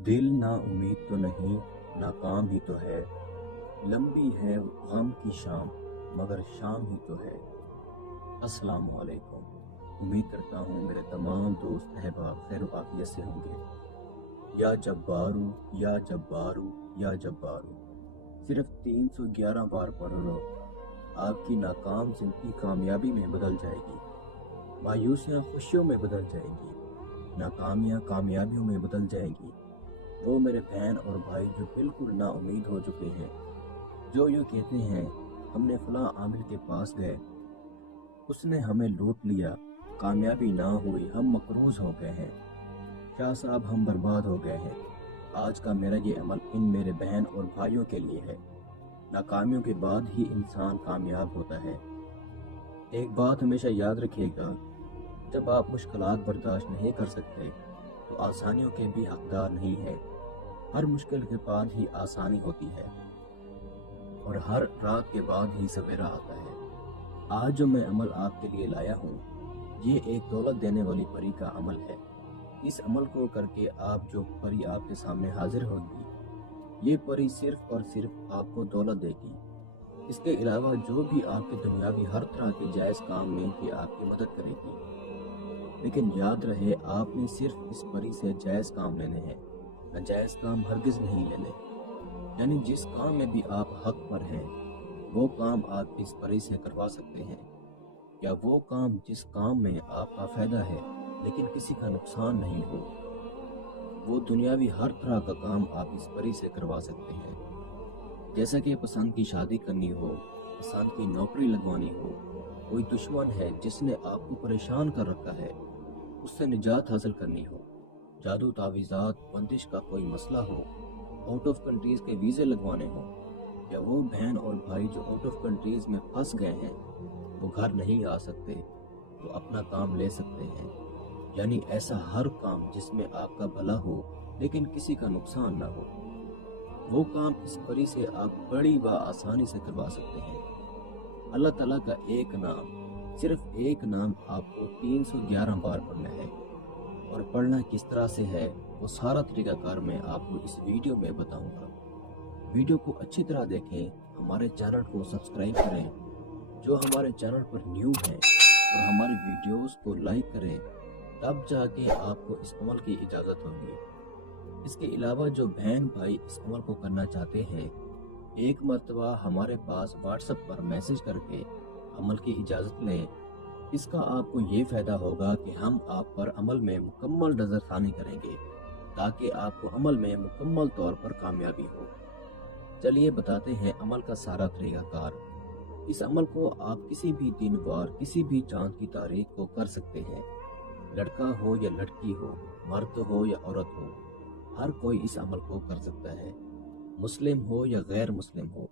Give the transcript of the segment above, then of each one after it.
دل نا امید تو نہیں، ناکام ہی تو ہے، لمبی ہے غم کی شام مگر شام ہی تو ہے۔ السلام علیکم۔ امید کرتا ہوں میرے تمام دوست احباب خیر و عافیت سے ہوں گے۔ یا جبارو یا جبارو یا جبارو صرف 311 بار پڑھ لو، آپ کی ناکام زندگی کامیابی میں بدل جائے گی، مایوسیاں خوشیوں میں بدل جائیں گی، ناکامیاں کامیابیوں میں بدل جائیں گی۔ وہ میرے بہن اور بھائی جو بالکل نا امید ہو چکے ہیں، جو یوں کہتے ہیں ہم نے فلاں عامل کے پاس گئے، اس نے ہمیں لوٹ لیا، کامیابی نہ ہوئی، ہم مقروض ہو گئے ہیں، شاہ صاحب ہم برباد ہو گئے ہیں۔ آج کا میرا یہ عمل ان میرے بہن اور بھائیوں کے لیے ہے۔ ناکامیوں کے بعد ہی انسان کامیاب ہوتا ہے۔ ایک بات ہمیشہ یاد رکھیے گا، جب آپ مشکلات برداشت نہیں کر سکتے تو آسانیوں کے بھی حقدار نہیں ہے۔ ہر مشکل کے بعد ہی آسانی ہوتی ہے اور ہر رات کے بعد ہی سویرا آتا ہے۔ آج جو میں عمل آپ کے لیے لایا ہوں، یہ ایک دولت دینے والی پری کا عمل ہے۔ اس عمل کو کر کے آپ جو پری آپ کے سامنے حاضر ہوگی، یہ پری صرف اور صرف آپ کو دولت دے گی۔ اس کے علاوہ جو بھی آپ کے دنیاوی ہر طرح کے جائز کام میں یہ آپ کی مدد کرے گی، لیکن یاد رہے آپ نے صرف اس پری سے جائز کام لینے ہیں، ناجائز کام ہرگز نہیں لینے۔ یعنی جس کام میں بھی آپ حق پر ہیں، وہ کام آپ اس پری سے کروا سکتے ہیں، یا وہ کام جس کام میں آپ کا فائدہ ہے لیکن کسی کا نقصان نہیں ہو، وہ دنیاوی ہر طرح کا کام آپ اس پری سے کروا سکتے ہیں۔ جیسا کہ پسند کی شادی کرنی ہو، پسند کی نوکری لگوانی ہو، کوئی دشمن ہے جس نے آپ کو پریشان کر رکھا ہے، اس سے نجات حاصل کرنی ہو، جادو تعویذات بندش کا کوئی مسئلہ ہو، آؤٹ آف کنٹریز کے ویزے لگوانے ہوں، یا وہ بہن اور بھائی جو آؤٹ آف کنٹریز میں پھنس گئے ہیں، وہ گھر نہیں آ سکتے، تو اپنا کام لے سکتے ہیں۔ یعنی ایسا ہر کام جس میں آپ کا بھلا ہو لیکن کسی کا نقصان نہ ہو، وہ کام اس پری سے آپ بڑی آسانی سے کروا سکتے ہیں۔ اللہ تعالیٰ کا ایک نام، صرف ایک نام آپ کو 311 بار پڑھنا ہے، اور پڑھنا کس طرح سے ہے وہ سارا طریقہ کار میں آپ کو اس ویڈیو میں بتاؤں گا۔ ویڈیو کو اچھی طرح دیکھیں، ہمارے چینل کو سبسکرائب کریں، جو ہمارے چینل پر نیو ہیں، اور ہماری ویڈیوز کو لائک کریں، تب جا کے آپ کو اس عمل کی اجازت ہوگی۔ اس کے علاوہ جو بہن بھائی اس عمل کو کرنا چاہتے ہیں، ایک مرتبہ ہمارے پاس واٹس ایپ پر میسج کر کے عمل کی اجازت لیں۔ اس کا آپ کو یہ فائدہ ہوگا کہ ہم آپ پر عمل میں مکمل نظر ثانی کریں گے، تاکہ آپ کو عمل میں مکمل طور پر کامیابی ہو۔ چلیے بتاتے ہیں عمل کا سارا طریقہ کار۔ اس عمل کو آپ کسی بھی دن وار، کسی بھی چاند کی تاریخ کو کر سکتے ہیں۔ لڑکا ہو یا لڑکی ہو، مرد ہو یا عورت ہو، ہر کوئی اس عمل کو کر سکتا ہے، مسلم ہو یا غیر مسلم ہو۔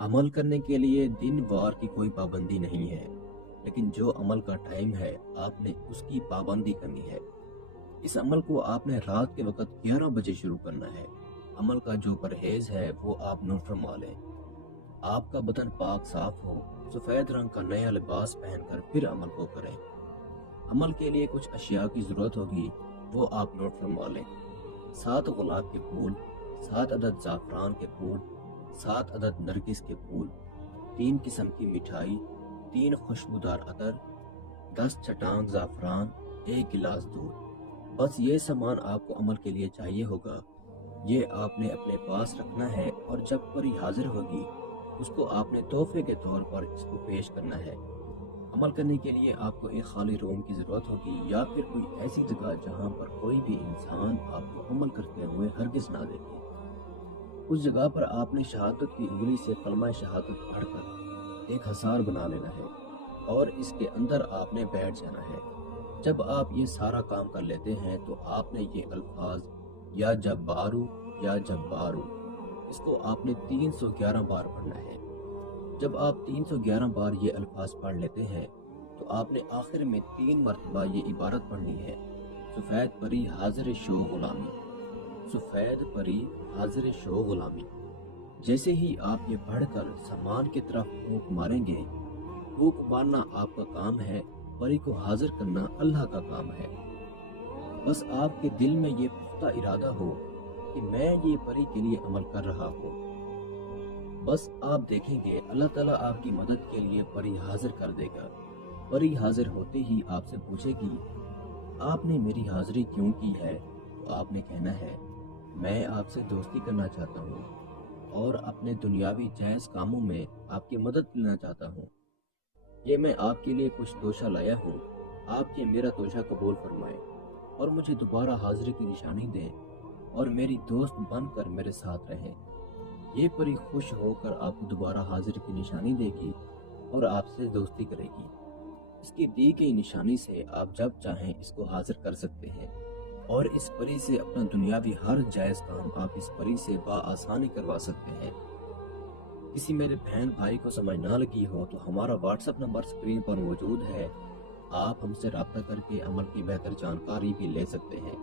عمل کرنے کے لیے دن وار کی کوئی پابندی نہیں ہے، لیکن جو عمل کا ٹائم ہے آپ نے اس کی پابندی کرنی ہے۔ اس عمل کو آپ نے رات کے وقت 11 بجے شروع کرنا ہے۔ عمل کا جو پرہیز ہے وہ آپ نوٹ فرما لیں۔ آپ کا بدن پاک صاف ہو، سفید رنگ کا نیا لباس پہن کر پھر عمل کو کریں۔ عمل کے لیے کچھ اشیاء کی ضرورت ہوگی، وہ آپ نوٹ فرما لیں۔ 7 گلاب کے پھول، 7 عدد زعفران کے پھول، 7 عدد نرگس کے پھول، 3 قسم کی مٹھائی، 3 خوشبودار عطر، 10 چٹانگ زعفران، 1 گلاس دودھ۔ بس یہ سامان آپ کو عمل کے لیے چاہیے ہوگا۔ یہ آپ نے اپنے پاس رکھنا ہے، اور جب پری حاضر ہوگی اس کو آپ نے تحفے کے طور پر اس کو پیش کرنا ہے۔ عمل کرنے کے لیے آپ کو ایک خالی روم کی ضرورت ہوگی، یا پھر کوئی ایسی جگہ جہاں پر کوئی بھی انسان آپ کو عمل کرتے ہوئے ہرگز نہ دیکھے۔ اس جگہ پر آپ نے شہادت کی انگلی سے کلمہ شہادت پڑھ کر ایک حصار بنا لینا ہے، اور اس کے اندر آپ نے بیٹھ جانا ہے۔ جب آپ یہ سارا کام کر لیتے ہیں تو آپ نے یہ الفاظ یا جبارو یا جبارو، اس کو آپ نے 311 بار پڑھنا ہے۔ جب آپ 311 بار یہ الفاظ پڑھ لیتے ہیں تو آپ نے آخر میں 3 مرتبہ یہ عبارت پڑھنی ہے: سفید پری حاضر شو غلامی، سفید پری حاضر شو غلامی۔ جیسے ہی آپ یہ پڑھ کر سامان کی طرف پھونک ماریں گے، پھونک مارنا آپ کا کام ہے، پری کو حاضر کرنا اللہ کا کام ہے۔ بس آپ کے دل میں یہ پختہ ارادہ ہو کہ میں یہ پری کے لیے عمل کر رہا ہوں۔ بس آپ دیکھیں گے اللہ تعالیٰ آپ کی مدد کے لیے پری حاضر کر دے گا۔ پری حاضر ہوتے ہی آپ سے پوچھے گی آپ نے میری حاضری کیوں کی ہے، تو آپ نے کہنا ہے میں آپ سے دوستی کرنا چاہتا ہوں اور اپنے دنیاوی جائز کاموں میں آپ کی مدد لینا چاہتا ہوں۔ یہ میں آپ کے لیے کچھ توشہ لایا ہوں، آپ یہ میرا توشہ قبول فرمائیں اور مجھے دوبارہ حاضری کی نشانی دیں اور میری دوست بن کر میرے ساتھ رہیں۔ یہ پری خوش ہو کر آپ کو دوبارہ حاضری کی نشانی دے گی اور آپ سے دوستی کرے گی۔ اس کی دی گئی نشانی سے آپ جب چاہیں اس کو حاضر کر سکتے ہیں اور اس پری سے اپنا دنیاوی ہر جائز کام آپ اس پری سے بآسانی کروا سکتے ہیں۔ کسی میرے بہن بھائی کو سمجھ نہ لگی ہو تو ہمارا واٹس ایپ نمبر اسکرین پر موجود ہے، آپ ہم سے رابطہ کر کے عمل کی بہتر جانکاری بھی لے سکتے ہیں۔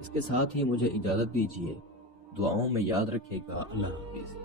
اس کے ساتھ ہی مجھے اجازت دیجیے، دعاؤں میں یاد رکھے گا۔ اللہ حافظ۔